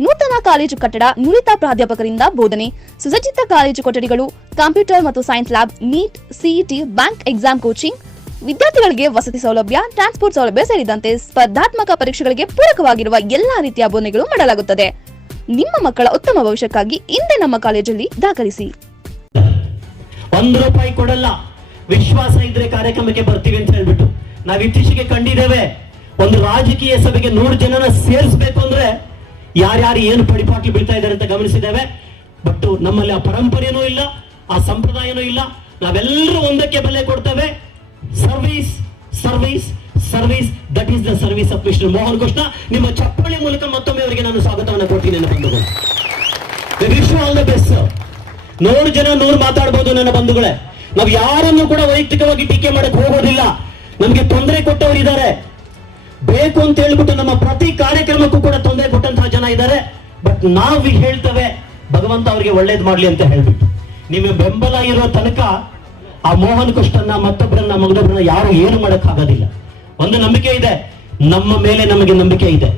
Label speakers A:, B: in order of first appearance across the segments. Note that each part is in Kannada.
A: ನೂತನ ಕಾಲೇಜು ಕಟ್ಟಡ ನುರಿತ ಪ್ರಾಧ್ಯಾಪಕರಿಂದ ಬೋಧನೆ. ಸುಸಜ್ಜಿತ ಕಾಲೇಜು ಕೊಠಡಿಗಳು, ಕಂಪ್ಯೂಟರ್ ಮತ್ತು science lab, NEET CET bank exam coaching. ವಿದ್ಯಾರ್ಥಿಗಳಿಗೆ ವಸತಿ ಸೌಲಭ್ಯ, ಟ್ರಾನ್ಸ್ಪೋರ್ಟ್ ಸೌಲಭ್ಯ ಸೇರಿದಂತೆ ಸ್ಪರ್ಧಾತ್ಮಕ ಪರೀಕ್ಷೆಗಳಿಗೆ ಪೂರಕವಾಗಿರುವ ಎಲ್ಲಾ ರೀತಿಯ ಬೋಧನೆಗಳು ಮಾಡಲಾಗುತ್ತದೆ. ನಿಮ್ಮ ಮಕ್ಕಳ ಉತ್ತಮ ಭವಿಷ್ಯಕ್ಕಾಗಿ ಇಂದೇ ನಮ್ಮ ಕಾಲೇಜಲ್ಲಿ ದಾಖಲಿಸಿ.
B: ಒಂದು ರೂಪಾಯಿ ಕೊಡಲ್ಲ. ವಿಶ್ವಾಸ ಇದ್ರೆ ಕಾರ್ಯಕ್ರಮಕ್ಕೆ ಬರ್ತೀವಿ ಅಂತ ಹೇಳ್ಬಿಟ್ಟು ನಾವು ಇತ್ತೀಚೆಗೆ ಕಂಡಿದ್ದೇವೆ. ಒಂದು ರಾಜಕೀಯ ಸಭೆಗೆ ನೂರು ಜನನ ಸೇರಿಸಬೇಕು ಅಂದ್ರೆ ಯಾರ್ಯಾರು ಏನು ಪಡಿಪಾಟಿ ಬೀಳ್ತಾ ಇದ್ದಾರೆ ಅಂತ ಗಮನಿಸಿದ್ದೇವೆ. ಬಟ್ ನಮ್ಮಲ್ಲಿ ಆ ಪರಂಪರೆನೂ ಇಲ್ಲ, ಆ ಸಂಪ್ರದಾಯನೂ ಇಲ್ಲ. ನಾವೆಲ್ಲರೂ ಒಂದಕ್ಕೆ ಬೆಲೆ ಕೊಡ್ತೇವೆ. Service service service that is the service of mister Mohan Krishna ನಿಮ್ಮ ಚಪ್ಪಳಿ ಮೂಲಕ ಮತ್ತೊಮ್ಮೆ ಅವರಿಗೆ ನಾನು ಸ್ವಾಗತವನ್ನು ಕೊಡ್ತೀನಿ ನನ್ನ ಬಂಧುಗಳು ವಿಶ್ ಆಲ್ ದ ಬೆಸ್ಟ್ ನೂರು ಜನ ನೂರು ಮಾತಾಡ್ಬೋದು ನನ್ನ ಬಂಧುಗಳೇ. ನಾವು ಯಾರನ್ನು ಕೂಡ ವೈಯಕ್ತಿಕವಾಗಿ ಟೀಕೆ ಮಾಡಕ್ ಹೋಗೋದಿಲ್ಲ. ನಮ್ಗೆ ತೊಂದರೆ ಕೊಟ್ಟವರು ಇದ್ದಾರೆ ಬೇಕು ಅಂತ ಹೇಳ್ಬಿಟ್ಟು ನಮ್ಮ ಪ್ರತಿ ಕಾರ್ಯಕ್ರಮಕ್ಕೂ ಕೂಡ ತೊಂದರೆ ಬಟ್ ನಾವು ಹೇಳ್ತೇವೆ, ಭಗವಂತ ಅವರಿಗೆ ಒಳ್ಳೇದ್ ಮಾಡ್ಲಿ ಅಂತ ಹೇಳ್ಬಿಟ್ಟು. ನಿಮ್ಮ ಬೆಂಬಲ ಇರೋ ತನಕ ಆ ಮೋಹನ್ ಕೃಷ್ಣನ್ನ ಮತ್ತೊಬ್ಬರನ್ನ ಮಗದೊಬ್ಬರನ್ನ ಯಾರು ಏನು ಮಾಡಕ್ ಆಗೋದಿಲ್ಲ ಒಂದು ನಂಬಿಕೆ ಇದೆ, ನಮ್ಮ ಮೇಲೆ ನಮಗೆ ನಂಬಿಕೆ ಇದೆ.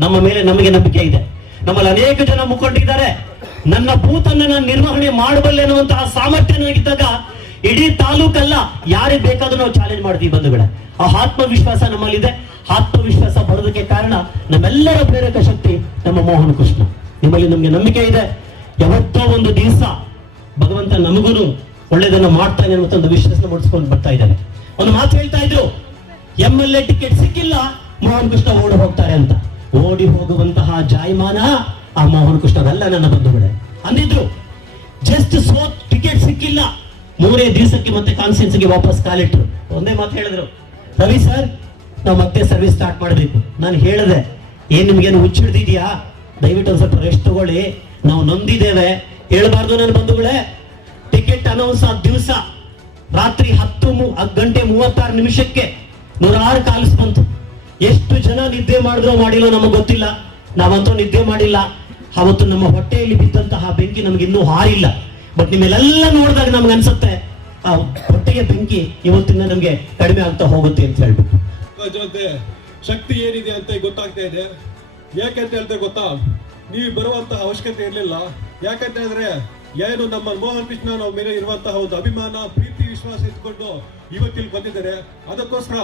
B: ನಮ್ಮ ಮೇಲೆ ನಮಗೆ ನಂಬಿಕೆ ಇದೆ. ನಮ್ಮಲ್ಲಿ ಅನೇಕ ಜನ ಮುಖಂಡಿದ್ದಾರೆ. ನನ್ನ ಬೂತನ್ನ ನಾನು ನಿರ್ವಹಣೆ ಮಾಡಬಲ್ಲೆ ಅನ್ನುವಂತಹ ಸಾಮರ್ಥ್ಯ ನನಗಿದ್ದಾಗ ಇಡೀ ತಾಲೂಕಲ್ಲ ಯಾರಿಗೆ ಬೇಕಾದ್ರೂ ನಾವು ಚಾಲೆಂಜ್ ಮಾಡ್ತೀವಿ ಬಂಧುಗಳೇ. ಆ ಆತ್ಮವಿಶ್ವಾಸ ನಮ್ಮಲ್ಲಿದೆ. ಆತ್ಮವಿಶ್ವಾಸ ಬರೋದಕ್ಕೆ ಕಾರಣ ನಮ್ಮೆಲ್ಲರ ಪ್ರೇರಕ ಶಕ್ತಿ ನಮ್ಮ ಮೋಹನ್ ಕೃಷ್ಣ. ನಿಮ್ಮಲ್ಲಿ ನಮ್ಗೆ ನಂಬಿಕೆ ಇದೆ. ಯಾವತ್ತೋ ಒಂದು ದಿವಸ ಭಗವಂತ ನಮಗೂ ಒಳ್ಳೇದನ್ನ ಮಾಡ್ತಾನೆ ಅನ್ನೋ ಒಂದು ವಿಶ್ವಾಸ ಮೂಡಿಸ್ಕೊಂಡು ಬರ್ತಾ ಇದ್ದಾನೆ. ಒಂದು ಮಾತು ಹೇಳ್ತಾ ಇದ್ರು, ಎಂ ಎಲ್ ಎ ಟಿಕೆಟ್ ಸಿಕ್ಕಿಲ್ಲ, ಮೋಹನ್ ಕೃಷ್ಣ ಓಡಿ ಹೋಗ್ತಾರೆ ಅಂತ. ಓಡಿ ಹೋಗುವಂತಹ ಜಾಯಮಾನ ಆ ಮೋಹನ್ ಕೃಷ್ಣದಲ್ಲ ನನ್ನ ಬಂಧುಗಳೇ. ಅಂದಿದ್ರು, ಜಸ್ಟ್ ಸೋ ಟಿಕೆಟ್ ಸಿಕ್ಕಿಲ್ಲ. ಮೂರೇ ದಿವಸಕ್ಕೆ ಮತ್ತೆ ಕಾನ್ಫರೆನ್ಸ್ಗೆ ವಾಪಸ್ ಕಾಲಿಟ್ರು. ಒಂದೇ ಮಾತು ಹೇಳಿದ್ರು, ರವಿ ಸರ್ ನಾವು ಮತ್ತೆ ಸರ್ವಿಸ್ ಸ್ಟಾರ್ಟ್ ಮಾಡಬೇಕು. ನಾನು ಹೇಳಿದೆ, ಏನ್ ನಿಮ್ಗೇನು ಹುಚ್ಚಿಡ್ದಿದ್ಯಾ? ದಯವಿಟ್ಟು ಒಂದು ಸ್ವಲ್ಪ ರೆಸ್ಟ್ ತಗೊಳ್ಳಿ. ನಾವು ನೊಂದಿದ್ದೇವೆ ಹೇಳ್ಬಾರ್ದು ನನ್ನ ಬಂಧುಗಳೇ. ಟಿಕೆಟ್ ಅನೌನ್ಸ್ ಆದ ದಿವಸ ರಾತ್ರಿ ಹತ್ತು ಗಂಟೆ ಮೂವತ್ತಾರು ನಿಮಿಷಕ್ಕೆ ನೂರಾರು ಕಾಲಿಸ್ ಬಂತು. ಎಷ್ಟು ಜನ ನಿದ್ದೆ ಮಾಡಿದ್ರೋ ಮಾಡಿಲ್ಲ ನಮಗೆ ಗೊತ್ತಿಲ್ಲ. ನಾವಂತೂ ನಿದ್ದೆ ಮಾಡಿಲ್ಲ. ಅವತ್ತು ನಮ್ಮ ಹೊಟ್ಟೆಯಲ್ಲಿ ಬಿದ್ದಂತಹ ಬೆಂಕಿ ನಮ್ಗೆ ಇನ್ನೂ ಹಾರಿಲ್ಲ. ಬಟ್ ನಿಮ್ಮೆಲ್ಲ ನೋಡಿದಾಗ ನಮ್ಗೆ ಅನ್ಸುತ್ತೆ, ಆ ಹೊಟ್ಟೆಯ ಬೆಂಕಿ ಇವತ್ತಿನ ನಮ್ಗೆ ಕಡಿಮೆ ಆಗ್ತಾ ಹೋಗುತ್ತೆ ಅಂತ ಹೇಳ್ಬಿಟ್ಟು.
C: ಜೊತೆ ಶಕ್ತಿ ಏನಿದೆ ಅಂತ ಗೊತ್ತಾಗ್ತಾ ಇದೆ. ಯಾಕಂತ ಹೇಳಿದ್ರೆ ಗೊತ್ತಾ? ನೀವು ಬರುವಂತಹ ಅವಶ್ಯಕತೆ ಇರಲಿಲ್ಲ. ಯಾಕಂತ ಹೇಳಿದ್ರೆ ಏನು ನಮ್ಮ ಮೋಹನ್ ಕೃಷ್ಣ ಮೇಲೆ ಇರುವಂತಹ ಒಂದು ಅಭಿಮಾನ, ಪ್ರೀತಿ, ವಿಶ್ವಾಸ ಇಟ್ಕೊಂಡು ಇವತ್ತಿಲ್ಲಿ ಬಂದಿದ್ದಾರೆ. ಅದಕ್ಕೋಸ್ಕರ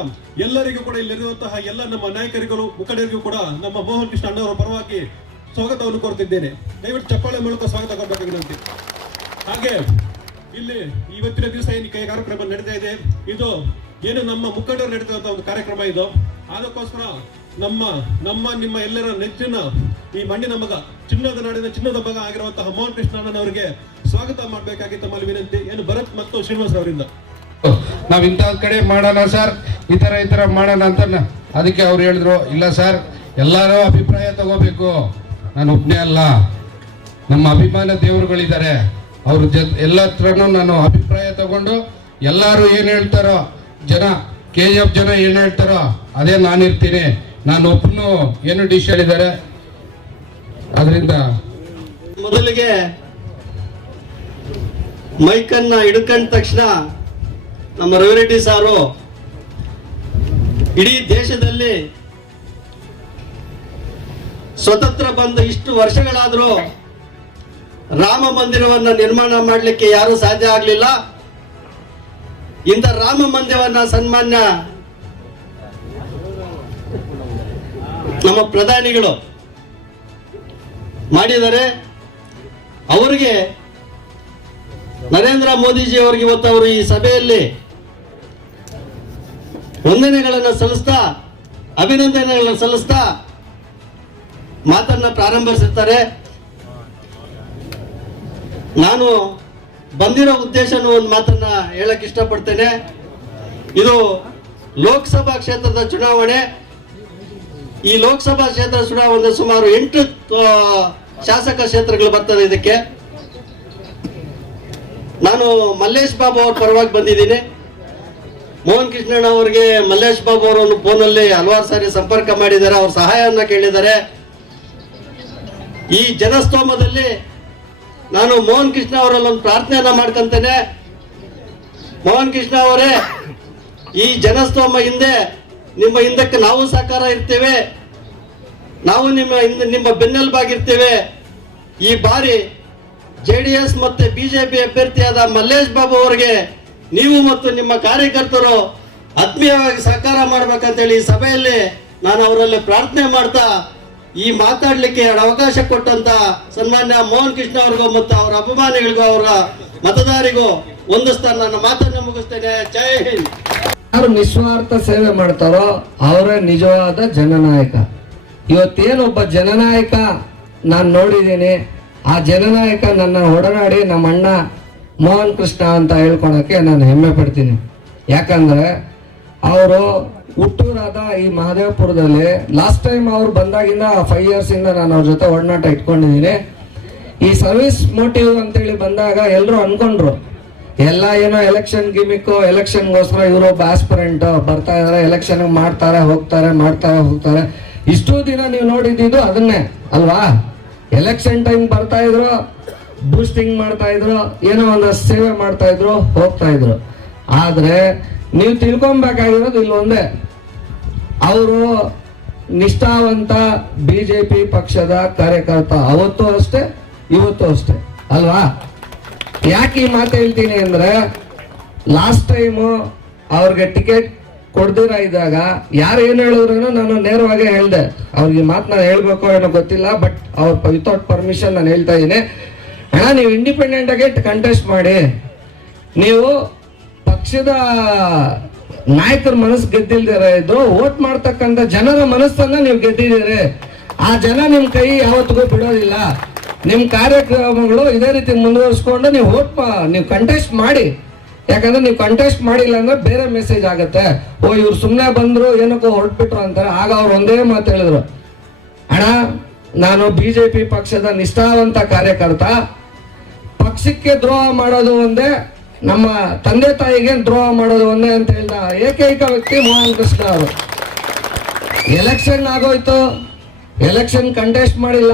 C: ಎಲ್ಲರಿಗೂ ಕೂಡ ಇಲ್ಲಿರುವಂತಹ ಎಲ್ಲ ನಮ್ಮ ನಾಯಕರಿಗೂ ಮುಖಂಡರಿಗೂ ಕೂಡ ನಮ್ಮ ಮೋಹನ್ ಕೃಷ್ಣ ಅಣ್ಣವರ ಪರವಾಗಿ ಸ್ವಾಗತವನ್ನು ಕೊಡ್ತಿದ್ದೇನೆ ದಯವಿಟ್ಟು ಚಪ್ಪಾಳೆ ಮೂಲಕ ಸ್ವಾಗತ ಕೊಡಬೇಕು ಹಾಗೆ, ಇಲ್ಲಿ ಇವತ್ತಿನ ದಿವಸ ಏನು ಕಾರ್ಯಕ್ರಮ ನಡೀತಾ ಇದೆ. ಇದು ಏನು ನಮ್ಮ ಮುಖಂಡರು ನಡೀತಕ್ಕಂಥ ಒಂದು ಕಾರ್ಯಕ್ರಮ ಇದು? ಅದಕ್ಕೋಸ್ಕರ ನಮ್ಮ ನಮ್ಮ, ನಿಮ್ಮ ಎಲ್ಲರ ನೆಚ್ಚಿನ ಈ ಮಣ್ಣಿನ ಮಗ, ಚಿನ್ನದ ನಾಡಿನ ಚಿನ್ನದ ಮಗ ಆಗಿರುವಂತಹ ಮೋಹನ್ ಅವರಿಗೆ ಸ್ವಾಗತ ಮಾಡಬೇಕಾಗಿ ತಮ್ಮಲ್ಲಿ ವಿನಂತಿ. ಏನು ಭರತ್ ಮತ್ತು ಶ್ರೀನಿವಾಸ್ ಅವರಿಂದ?
D: ನಾವ್ ಇಂಥ ಕಡೆ ಮಾಡೋಣ ಸರ್. ಈ ತರ ಈ ತರ ಮಾಡೋಣ ಅಂತ ಅದಕ್ಕೆ ಅವ್ರು ಹೇಳಿದ್ರು, ಇಲ್ಲ ಸರ್, ಎಲ್ಲರೂ ಅಭಿಪ್ರಾಯ ತಗೋಬೇಕು. ನಾನು ಒಬ್ಬನೇ ಅಲ್ಲ. ನಮ್ಮ ಅಭಿಮಾನ ದೇವರುಗಳಿದ್ದಾರೆ. ಅವ್ರ ಜೊತೆ ಎಲ್ಲ ಹತ್ರನೂ ನಾನು ಅಭಿಪ್ರಾಯ ತಗೊಂಡು ಎಲ್ಲರೂ ಏನು ಹೇಳ್ತಾರೋ ಜನ ಕೆ ಎಫ್ ಜನ ಏನ್ ಹೇಳ್ತಾರೋ ಅದೇ ನಾನಿರ್ತೀನಿ ನಾನು ಒಬ್ಬನು ಏನು ಡಿಶ್ ಹೇಳಿದ್ದಾರೆ? ಅದರಿಂದ
E: ಮೊದಲಿಗೆ ಮೈಕನ್ನ ಹಿಡ್ಕೊಂಡ ತಕ್ಷಣ ನಮ್ಮ ರವಿರೆಡ್ಡಿ ಸಾರು ಇಡೀ ದೇಶದಲ್ಲಿ ಸ್ವತಂತ್ರ ಬಂದ ಇಷ್ಟು ವರ್ಷಗಳಾದರೂ ರಾಮ ಮಂದಿರವನ್ನ ನಿರ್ಮಾಣ ಮಾಡಲಿಕ್ಕೆ ಯಾರು ಸಾಧ್ಯ ಆಗಲಿಲ್ಲ. ಇಂಥ ರಾಮ ಮಂದಿರವನ್ನ ಸನ್ಮಾನ್ಯ ನಮ್ಮ ಪ್ರಧಾನಿಗಳು ಮಾಡಿದರೆ ಅವರಿಗೆ ನರೇಂದ್ರ ಮೋದಿಜಿ ಅವರಿಗೆ ಇವತ್ತು ಅವರು ಈ ಸಭೆಯಲ್ಲಿ ವಂದನೆಗಳನ್ನು ಸಲ್ಲಿಸ್ತಾ, ಅಭಿನಂದನೆಗಳನ್ನು ಸಲ್ಲಿಸ್ತಾ ಮಾತನ್ನ ಪ್ರಾರಂಭಿಸಿರ್ತಾರೆ ನಾನು ಬಂದಿರೋ ಉದ್ದೇಶನೂ ಒಂದು ಮಾತನ್ನ ಹೇಳಕ್ ಇಷ್ಟಪಡ್ತೇನೆ. ಇದು ಲೋಕಸಭಾ ಕ್ಷೇತ್ರದ ಚುನಾವಣೆ. ಈ ಲೋಕಸಭಾ ಕ್ಷೇತ್ರ ಚುನಾವಣೆ ಸುಮಾರು ಎಂಟು ಶಾಸಕ ಕ್ಷೇತ್ರಗಳು ಬರ್ತದೆ ಇದಕ್ಕೆ. ನಾನು ಮಲ್ಲೇಶ್ ಬಾಬು ಅವ್ರ ಪರವಾಗಿ ಬಂದಿದ್ದೀನಿ. ಮೋಹನ್ ಕೃಷ್ಣಣ್ಣ ಅವರಿಗೆ ಮಲ್ಲೇಶ್ ಬಾಬು ಅವರನ್ನು ಫೋನಲ್ಲಿ ಹಲವಾರು ಸಾರಿ ಸಂಪರ್ಕ ಮಾಡಿದ್ದಾರೆ, ಅವ್ರ ಸಹಾಯವನ್ನ ಕೇಳಿದ್ದಾರೆ. ಈ ಜನಸ್ತೋಮದಲ್ಲಿ ನಾನು ಮೋಹನ್ ಕೃಷ್ಣ ಅವರಲ್ಲಿ ಒಂದು ಪ್ರಾರ್ಥನೆಯನ್ನ ಮಾಡ್ಕೊಂತೇನೆ. ಮೋಹನ್ ಕೃಷ್ಣ ಅವರೇ, ಈ ಜನಸ್ತೋಮ ಹಿಂದೆ ನಿಮ್ಮ ಹಿಂದಕ್ಕೆ ನಾವು ಸಹಕಾರ ಇರ್ತೇವೆ. ನಾವು ನಿಮ್ಮ ಹಿಂದೆ ನಿಮ್ಮ ಬೆನ್ನೆಲುಬಾಗಿರ್ತೇವೆ. ಈ ಬಾರಿ ಜೆ ಡಿ ಎಸ್ ಮತ್ತೆ ಬಿಜೆಪಿ ಅಭ್ಯರ್ಥಿಯಾದ ಮಲ್ಲೇಶ್ ಬಾಬು ಅವರಿಗೆ ನೀವು ಮತ್ತು ನಿಮ್ಮ ಕಾರ್ಯಕರ್ತರು ಆತ್ಮೀಯವಾಗಿ ಸಹಕಾರ ಮಾಡ್ಬೇಕಂತೇಳಿ ಈ ಸಭೆಯಲ್ಲಿ ನಾನು ಅವರಲ್ಲಿ ಪ್ರಾರ್ಥನೆ ಮಾಡ್ತಾ ಈ ಮಾತಾಡಲಿಕ್ಕೆ ಅವಕಾಶ ಕೊಟ್ಟಂತ ಸನ್ಮಾನ್ಯ ಮೋಹನ್ ಕೃಷ್ಣ ಅವ್ರಿಗೂ ಮತ್ತು ಅವರ ಅಭಿಮಾನಿಗಳಿಗೂ ಅವರ ಮತದಾರಿಗೂ ಹೊಂದಿಸ್ತಾ ನನ್ನ ಮಾತನ್ನು ಮುಗಿಸ್ತೇನೆ. ಜೈ ಹಿಂದ್.
F: ಯಾರು ನಿಸ್ವಾರ್ಥ ಸೇವೆ ಮಾಡ್ತಾರೋ ಅವರೇ ನಿಜವಾದ ಜನನಾಯಕ. ಇವತ್ತೇನೊಬ್ಬ ಜನನಾಯಕ ನಾನು ನೋಡಿದ್ದೀನಿ. ಆ ಜನನಾಯಕ ನನ್ನ ಒಡನಾಡಿ ನಮ್ಮ ಅಣ್ಣ ಮೋಹನ್ ಕೃಷ್ಣ ಅಂತ ಹೇಳ್ಕೊಳಕ್ಕೆ ನಾನು ಹೆಮ್ಮೆ ಪಡ್ತೀನಿ. ಯಾಕಂದರೆ ಅವರು ಹುಟ್ಟೂರಾದ ಈ ಮಹದೇವಪುರದಲ್ಲಿ ಲಾಸ್ಟ್ ಟೈಮ್ ಅವ್ರು ಬಂದಾಗಿಂದ ಫೈವ್ ಇಯರ್ಸ್ ಇಂದ ನಾನು ಅವ್ರ ಜೊತೆ ಒಡನಾಟ ಇಟ್ಕೊಂಡಿದ್ದೀನಿ. ಈ ಸರ್ವಿಸ್ ಮೋಟಿವ್ ಅಂತೇಳಿ ಬಂದಾಗ ಎಲ್ಲರೂ ಅನ್ಕೊಂಡ್ರು. ಎಲ್ಲ ಏನೋ ಎಲೆಕ್ಷನ್ ಗಿಮಿಕ್ಕು ಎಲೆಕ್ಷನ್ಗೋಸ್ಕರ ಇವರೊಬ್ಬ ಆಸ್ಪರೆಂಟ್ ಬರ್ತಾ ಇದಾರೆ ಎಲೆಕ್ಷನ್ ಮಾಡ್ತಾರೆ, ಹೋಗ್ತಾರೆ ಮಾಡ್ತಾರೆ, ಹೋಗ್ತಾರೆ. ಇಷ್ಟು ದಿನ ನೀವು ನೋಡಿದ್ದು ಅದನ್ನೇ, ಅಲ್ವಾ? ಎಲೆಕ್ಷನ್ ಟೈಮ್ ಬರ್ತಾ ಇದ್ರು ಬೂಸ್ಟಿಂಗ್ ಮಾಡ್ತಾ ಇದ್ರು, ಏನೋ ಒಂದು ಸೇವೆ ಮಾಡ್ತಾ ಇದ್ರು, ಹೋಗ್ತಾ ಇದ್ರು. ಆದ್ರೆ ನೀವು ತಿಳ್ಕೊಬೇಕಾಗಿರೋದು ಇಲ್ಲೊಂದೇ. ಅವರು ನಿಷ್ಠಾವಂತ ಬಿಜೆಪಿ ಪಕ್ಷದ ಕಾರ್ಯಕರ್ತ ಅವತ್ತು ಅಷ್ಟೇ, ಇವತ್ತು ಅಷ್ಟೇ. ಅಲ್ವಾ? ಯಾಕೆ ಈ ಮಾತು ಹೇಳ್ತೀನಿ ಅಂದ್ರೆ ಲಾಸ್ಟ್ ಟೈಮು ಅವ್ರಿಗೆ ಟಿಕೆಟ್ ಕೊಡ್ದಿರ ಇದ್ದಾಗ ಯಾರು ಏನು ಹೇಳಿದ್ರು ನಾನು ನೇರವಾಗಿ ಹೇಳ್ದೆ. ಅವ್ರಿಗೆ ಮಾತು ನಾನು ಹೇಳ್ಬೇಕು ಏನೋ ಗೊತ್ತಿಲ್ಲ ಬಟ್ ಅವ್ರ ವಿತೌಟ್ ಪರ್ಮಿಷನ್ ನಾನು ಹೇಳ್ತಾ ಇದ್ದೀನಿ. ಅಣ್ಣ, ನೀವು ಇಂಡಿಪೆಂಡೆಂಟ್ ಆಗಿ ಕಂಟೆಸ್ಟ್ ಮಾಡಿ. ನೀವು ಪಕ್ಷದ ನಾಯಕರ ಮನಸ್ಸು ಗೆದ್ದಿಲ್ದಿರ ಇದು ಓಟ್ ಮಾಡ್ತಕ್ಕಂಥ ಜನರ ಮನಸ್ಸನ್ನ ನೀವು ಗೆದ್ದಿದ್ದೀರಿ. ಆ ಜನ ನಿಮ್ಮ ಕೈ ಯಾವತ್ತಿಗೂ ಬಿಡೋದಿಲ್ಲ. ನಿಮ್ಮ ಕಾರ್ಯಕ್ರಮಗಳು ಇದೇ ರೀತಿ ಮುಂದುವರಿಸ್ಕೊಂಡು ನೀವು ಓಟ್ ನೀವು ಕಂಟೆಸ್ಟ್ ಮಾಡಿ. ಯಾಕಂದ್ರೆ ನೀವು ಕಂಟೆಸ್ಟ್ ಮಾಡಿಲ್ಲ ಅಂದ್ರೆ ಬೇರೆ ಮೆಸೇಜ್ ಆಗುತ್ತೆ. ಓ, ಇವ್ರು ಸುಮ್ಮನೆ ಬಂದ್ರು, ಏನಕ್ಕೋ ಹೊರಟ್ಬಿಟ್ರು ಅಂತಾರೆ ಆಗ ಅವ್ರು ಒಂದೇ ಮಾತು ಹೇಳಿದ್ರು. ಅಣ್ಣ, ನಾನು ಬಿಜೆಪಿ ಪಕ್ಷದ ನಿಷ್ಠಾವಂತ ಕಾರ್ಯಕರ್ತ. ಪಕ್ಷಕ್ಕೆ ದ್ರೋಹ ಮಾಡೋದು ಒಂದೇ ನಮ್ಮ ತಂದೆ ತಾಯಿಗೆ ದ್ರೋಹ ಮಾಡೋದು ಒಂದೇ ಅಂತ ಹೇಳಿದ ಏಕೈಕ ವ್ಯಕ್ತಿ ಮೋಹನ್ ಕೃಷ್ಣ ಅವರು. ಎಲೆಕ್ಷನ್ ಆಗೋಯ್ತು. ಎಲೆಕ್ಷನ್ ಕಂಟೆಸ್ಟ್ ಮಾಡಿಲ್ಲ.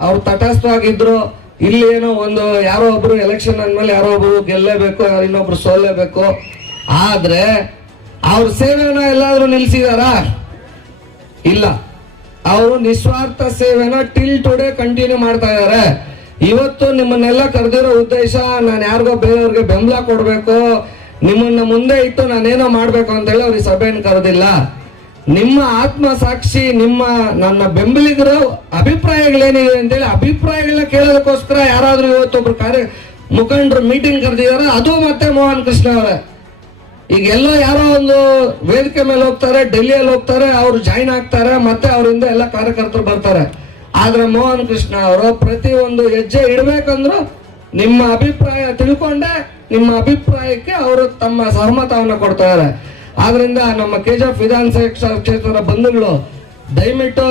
F: ಅವ್ರು ತಟಸ್ಥವಾಗಿದ್ರು. ಇಲ್ಲಿ ಏನೋ ಒಂದು ಯಾರೋ ಒಬ್ರು ಎಲೆಕ್ಷನ್ ಅಂದ್ಮೇಲೆ ಯಾರೋ ಒಬ್ರು ಗೆಲ್ಲೇಬೇಕು ಇನ್ನೊಬ್ರು ಸೋಲೇಬೇಕು ಆದ್ರೆ ಅವ್ರ ಸೇವೆನ ಎಲ್ಲಾದ್ರೂ ನಿಲ್ಸಿದಾರಾ? ಇಲ್ಲ. ಅವರು ನಿಸ್ವಾರ್ಥ ಸೇವೆನ ಟಿಲ್ ಟುಡೇ ಕಂಟಿನ್ಯೂ ಮಾಡ್ತಾ ಇದ್ದಾರೆ ಇವತ್ತು ನಿಮ್ಮನ್ನೆಲ್ಲ ಕರೆದಿರೋ ಉದ್ದೇಶ ನಾನು ಯಾರಿಗೋ ಬೇರೆಯವ್ರಿಗೆ ಬೆಂಬಲ ಕೊಡಬೇಕು. ನಿಮ್ಮನ್ನ ಮುಂದೆ ಇಟ್ಟು ನಾನೇನೋ ಮಾಡಬೇಕು ಅಂತ ಹೇಳಿ ಅವ್ರಿಗೆ ಸಭೆಯನ್ನು ಕರೆದಿಲ್ಲ. ನಿಮ್ಮ ಆತ್ಮ ಸಾಕ್ಷಿ, ನಿಮ್ಮ ನನ್ನ ಬೆಂಬಲಿಗರು ಅಭಿಪ್ರಾಯಗಳೇನಿದೆ ಅಂತೇಳಿ ಅಭಿಪ್ರಾಯಗಳನ್ನ ಕೇಳೋದಕ್ಕೋಸ್ಕರ ಯಾರಾದ್ರೂ ಇವತ್ತೊಬ್ರು ಕಾರ್ಯ ಮುಖಂಡರು ಮೀಟಿಂಗ್ ಕರೆದಿದ್ದಾರೆ ಅದು ಮತ್ತೆ ಮೋಹನ್ ಕೃಷ್ಣ ಅವರೇ. ಈಗ ಎಲ್ಲೋ ಯಾರೋ ಒಂದು ವೇದಿಕೆ ಮೇಲೆ ಹೋಗ್ತಾರೆ, ಡೆಲ್ಲಿಯಲ್ಲಿ ಹೋಗ್ತಾರೆ, ಅವ್ರು ಜಾಯಿನ್ ಆಗ್ತಾರೆ, ಮತ್ತೆ ಅವರಿಂದ ಎಲ್ಲ ಕಾರ್ಯಕರ್ತರು ಬರ್ತಾರೆ. ಆದ್ರೆ ಮೋಹನ್ ಕೃಷ್ಣ ಅವರು ಪ್ರತಿ ಒಂದು ಹೆಜ್ಜೆ ಇಡಬೇಕಂದ್ರು ನಿಮ್ಮ ಅಭಿಪ್ರಾಯ ತಿಳ್ಕೊಂಡೆ, ನಿಮ್ಮ ಅಭಿಪ್ರಾಯಕ್ಕೆ ಅವರು ತಮ್ಮ ಸಹಮತವನ್ನು ಕೊಡ್ತಾರೆ ಆದ್ರಿಂದ ನಮ್ಮ ಕೆ ಜಿ ವಿಧಾನಸಭಾ ಕ್ಷೇತ್ರದ ಬಂಧುಗಳು, ದಯವಿಟ್ಟು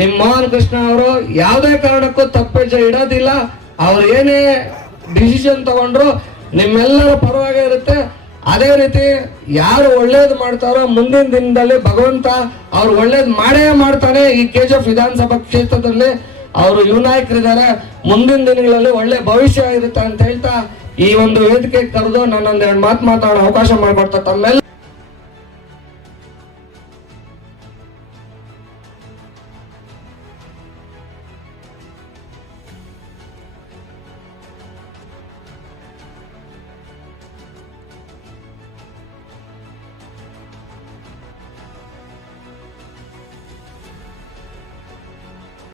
F: ನಿಮ್ಮ ಮೋಹನ್ ಕೃಷ್ಣ ಅವರು ಯಾವುದೇ ಕಾರಣಕ್ಕೂ ತಪ್ಪೆಜ್ಜೆ ಇಡೋದಿಲ್ಲ. ಅವ್ರು ಏನೇ ಡಿಸಿಷನ್ ತಗೊಂಡ್ರು ನಿಮ್ಮೆಲ್ಲರ ಪರವಾಗಿ ಇರುತ್ತೆ. ಅದೇ ರೀತಿ ಯಾರು ಒಳ್ಳೇದು ಮಾಡ್ತಾರೋ ಮುಂದಿನ ದಿನದಲ್ಲಿ ಭಗವಂತ ಅವ್ರು ಒಳ್ಳೇದು ಮಾಡೇ ಮಾಡ್ತಾನೆ ಈ ಕೆ ಜಿ ವಿಧಾನಸಭಾ ಕ್ಷೇತ್ರದಲ್ಲಿ ಅವರು ಯುವ ನಾಯಕರಿದ್ದಾರೆ ಮುಂದಿನ ದಿನಗಳಲ್ಲಿ ಒಳ್ಳೆ ಭವಿಷ್ಯ ಇರುತ್ತೆ ಅಂತ ಹೇಳ್ತಾ ಈ ಒಂದು ವೇದಿಕೆ ಕರೆದು ನಾನೊಂದೆರಡು ಮಾತು ಮಾತಾಡೋ ಅವಕಾಶ ಮಾಡಿಕೊಡ್ತಾ ತಮ್ಮೆಲ್ಲ